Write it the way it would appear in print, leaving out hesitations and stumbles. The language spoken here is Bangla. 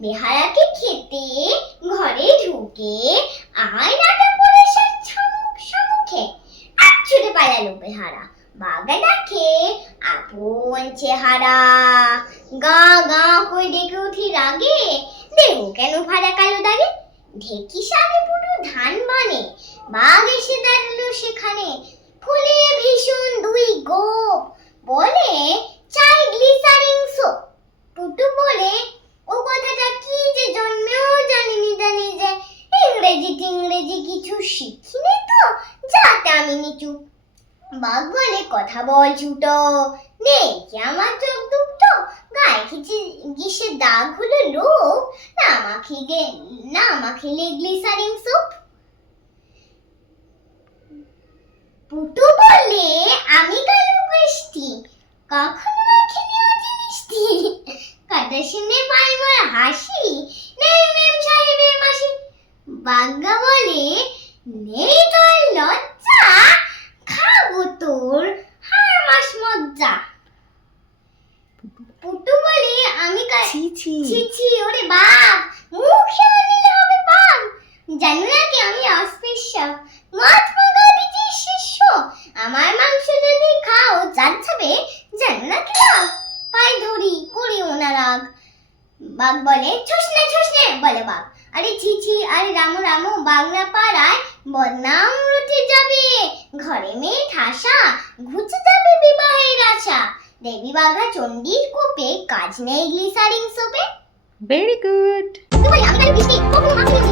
বেহারাকে খেতে ঘরে ঢুকে আয়নাটা পড়ে সম্মুখে ছুটে পালালো বেহারা। বাঘ ডাকে আপন চেহারা, গা গা কই ডেকে উঠি রাগে, দেহ কেন ফাড়া কালো দাগে। ঢেকি শাকে পুরো ধান মানে, বাঘ এসে দাঁড়ালো সেখানে, ফুলিয়ে ভীষণ দুই গোপ, বলে চাই গ্লিসারিন সোপ। পুটু বলে ও কথাটা কি যে জন্মেও জানিনি যে, ইংরেজি কিছু শিখিনি তো, যাতে আমি নিচু। বাঘ বলে কথা বল ছোটো, নেই কি আমার চোখ দুটো, গায়ে খিচে গিসের দাগ হলো লোক, না মাখিলে গ্লিসারিন সোপ। পুটু বলে আমি কালো বৃষ্টি, কখনো মাখিনি ও জিনিসটি, কথা শুনে পাই মোর হাসি, নেই মেম সাহেবের মাসি। বাঘা বলে নেই তোর লজ্জা, খাবো তোর হাড় মাস মজ্জা। পুটু বলে আমি ছি ওরে বাপ, মুখে নিলে হবে পাপ, জানো না কি আমি অস্পৃশ্য, মহাত্মা গান্ধীজির শিষ্য, আমার মাংস যদি খাও যাবে, জানো না কি পাই ধরি করি ওনা রাগ। বাঘ বলে ছুস নে বলে বাঘ, আরে ছি আরে রামু বাংলা পাড়ায় বদনাম রটে যাবে, ঘরে মেয়ে ঠাসা ঘুচে যাবে বিবাহের আশা, দেবী বাঘা চণ্ডীর কোপে কাজ নেই গ্লিসারিন সোপে। Very good. আমি কালো বৃষ্টি, কখনো মাখিনি